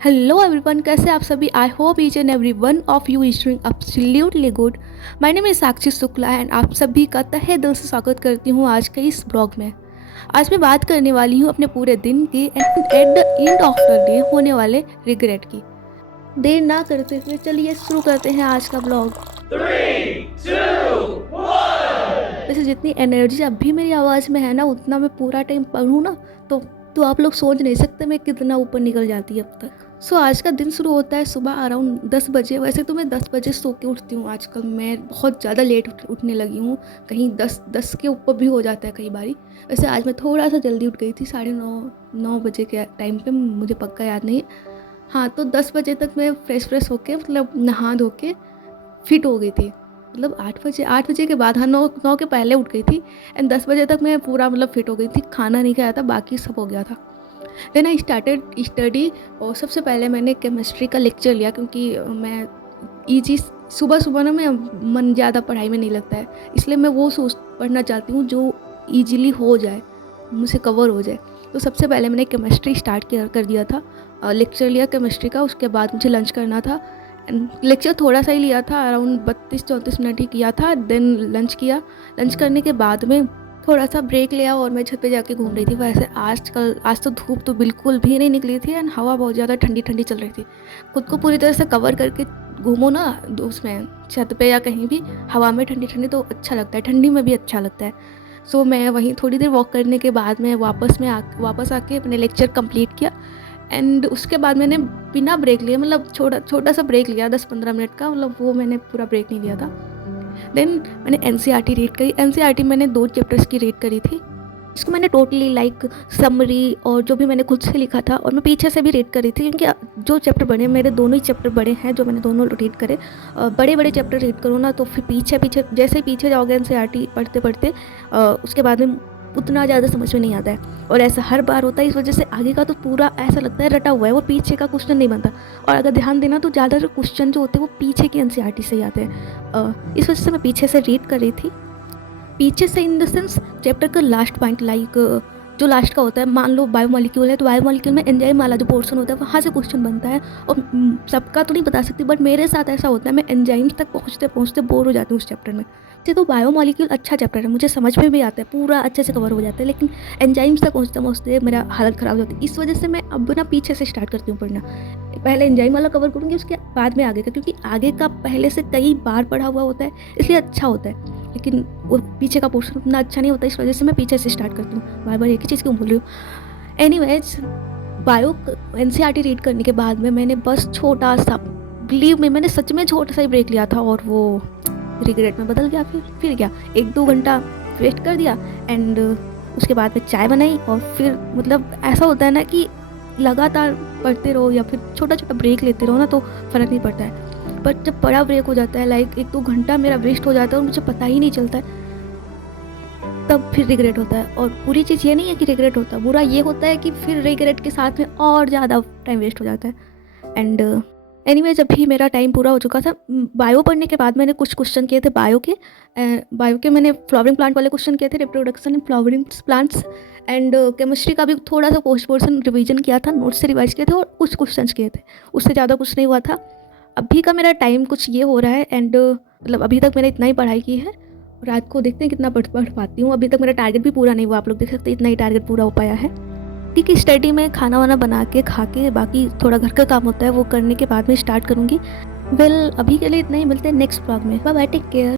Hello everyone, कैसे आप सभी। I hope each and every one of you is doing absolutely good. My name is Sakshi Shukla and आप सभी का तहे दिल से स्वागत करती हूँ आज के इस ब्लॉग में। आज मैं बात करने वाली हूँ अपने पूरे दिन की and at the end of the day होने वाले रिग्रेट की। देर ना करते हुए चलिए शुरू करते हैं आज का ब्लॉग। 3, 2, 1. वैसे जितनी एनर्जी अभी मेरी आवाज़ में है ना, उतना मैं पूरा टाइम पढ़ूँ ना तो आप लोग सोच नहीं सकते मैं कितना ऊपर निकल जाती है अब तक। आज का दिन शुरू होता है सुबह अराउंड 10 बजे। वैसे तो मैं 10 बजे सो के उठती हूँ। आजकल मैं बहुत ज़्यादा लेट उठने लगी हूँ, कहीं 10 के ऊपर भी हो जाता है कई बारी। वैसे आज मैं थोड़ा सा जल्दी उठ गई थी, 9:30 बजे के टाइम पे, मुझे पक्का याद नहीं है। हाँ, तो 10 बजे तक मैं फ्रेश होके मतलब नहा धो के फिट हो गई थी। मतलब 8 बजे के बाद, हाँ, 9 के पहले उठ गई थी एंड 10 बजे तक मैं पूरा मतलब फिट हो गई थी। खाना नहीं खाया था, बाकी सब हो गया था। Then I started study. और सबसे पहले मैंने केमिस्ट्री का लेक्चर लिया, क्योंकि मैं सुबह सुबह ना मैं मन ज़्यादा पढ़ाई में नहीं लगता है, इसलिए मैं वो सोच पढ़ना चाहती हूँ जो ईजिली हो जाए, मुझसे कवर हो जाए। तो सबसे पहले मैंने केमिस्ट्री स्टार्ट कर दिया था। लेक्चर लिया केमिस्ट्री का, उसके बाद मुझे लंच करना था। लेक्चर थोड़ा सा ही लिया था, अराउंड 32-34 मिनट ही किया था। देन लंच किया। लंच करने के बाद में थोड़ा सा ब्रेक लिया और मैं छत पे जाके घूम रही थी। वैसे आज तो धूप तो बिल्कुल भी नहीं निकली थी एंड हवा बहुत ज़्यादा ठंडी ठंडी चल रही थी। खुद को पूरी तरह से कवर करके घूमो ना उसमें, छत पे या कहीं भी, हवा में ठंडी ठंडी तो अच्छा लगता है, ठंडी में भी अच्छा लगता है। मैं वहीं थोड़ी देर वॉक करने के बाद में वापस आके अपने लेक्चर कंप्लीट किया। एंड उसके बाद मैंने बिना ब्रेक लिए, मतलब छोटा सा ब्रेक लिया 10-15 मिनट का, मतलब वो मैंने पूरा ब्रेक नहीं लिया था। देन मैंने एनसीईआरटी रीड करी। एनसीईआरटी मैंने 2 चैप्टर्स की रीड करी थी। इसको मैंने टोटली लाइक समरी और जो भी मैंने खुद से लिखा था, और मैं पीछे से भी रीड करी थी, क्योंकि जो चैप्टर बड़े, मेरे दोनों ही चैप्टर बड़े हैं जो मैंने दोनों रीड करे। बड़े बड़े चैप्टर रीड करो ना तो फिर पीछे जैसे ही पीछे जाओगे एनसीईआरटी पढ़ते पढ़ते, उसके बाद में उतना ज़्यादा समझ में नहीं आता है। और ऐसा हर बार होता है, इस वजह से आगे का तो पूरा ऐसा लगता है रटा हुआ है, वो पीछे का क्वेश्चन नहीं बनता। और अगर ध्यान देना तो ज़्यादातर क्वेश्चन जो होते हैं वो पीछे की एनसीईआरटी से ही आते हैं। इस वजह से मैं पीछे से रीड कर रही थी। पीछे से इन द सेंस चैप्टर का लास्ट पॉइंट, लाइक जो लास्ट का होता है, मान लो बायोमोलिक्यूल है तो बायोमोलिक्यूल में एंजाइम वाला जो पोर्शन होता है वहाँ से क्वेश्चन बनता है। और सबका तो नहीं बता सकती, बट मेरे साथ ऐसा होता है, मैं एंजाइम्स तक पहुँचते पहुँचते बोर हो जाती हूँ उस चैप्टर में। वैसे तो बायोमोलिक्यूल अच्छा चैप्टर है, मुझे समझ में भी आता है, पूरा अच्छे से कवर हो जाता है, लेकिन एंजाइम्स तक पहुँचते पहुँचते मेरा हालत ख़राब हो जाती है। इस वजह से मैं अब ना पीछे से स्टार्ट करती हूँ पढ़ना। पहले एंजाइम वाला कवर करूँगी, उसके बाद में आगे का, क्योंकि आगे का पहले से कई बार पढ़ा हुआ होता है, इसलिए अच्छा होता है। लेकिन वो पीछे का पोर्शन उतना अच्छा नहीं होता, इस वजह से मैं पीछे से स्टार्ट करती हूँ। बार बार एक ही चीज़ क्यों बोल रही हूँ। एनीवेज, बायो एनसीईआरटी रीड करने के बाद में मैंने बस छोटा सा, बिलीव में, मैंने सच में छोटा सा ही ब्रेक लिया था और वो रिग्रेट में बदल गया। फिर क्या, 1-2 घंटा वेस्ट कर दिया एंड उसके बाद में चाय बनाई। और फिर मतलब ऐसा होता है ना कि लगातार पढ़ते रहो या फिर छोटा छोटा ब्रेक लेते रहो ना तो फ़र्क नहीं पड़ता है। बट जब बड़ा ब्रेक हो जाता है, लाइक 1-2 घंटा मेरा वेस्ट हो जाता है और मुझे पता ही नहीं चलता है, तब फिर रिग्रेट होता है। और बुरी चीज़ ये नहीं है कि रिग्रेट होता है, बुरा ये होता है कि फिर रिग्रेट के साथ में और ज़्यादा टाइम वेस्ट हो जाता है। एंड एनीवे, जब भी मेरा टाइम पूरा हो चुका था, बायो पढ़ने के बाद मैंने कुछ क्वेश्चन किए थे बायो के मैंने फ्लावरिंग प्लांट वाले क्वेश्चन किए थे, reproduction in flowering plants. And chemistry का भी थोड़ा सा पोर्शन रिवीजन किया था, नोट्स से रिवाइज किए थे और कुछ क्वेश्चन किए थे, उससे ज़्यादा कुछ नहीं हुआ था। अभी का मेरा टाइम कुछ ये हो रहा है एंड मतलब अभी तक मैंने इतना ही पढ़ाई की है। रात को देखते हैं कितना पढ़ पाती हूँ। अभी तक मेरा टारगेट भी पूरा नहीं हुआ, आप लोग देख सकते हैं, इतना ही टारगेट पूरा हो पाया है। ठीक है, स्टडी में खाना वाना बना के खा के, बाकी थोड़ा घर का काम होता है वो करने के बाद में स्टार्ट करूँगी। वेल, अभी के लिए इतना ही, मिलते हैं नेक्स्ट ब्लॉग में। Bye bye, take care.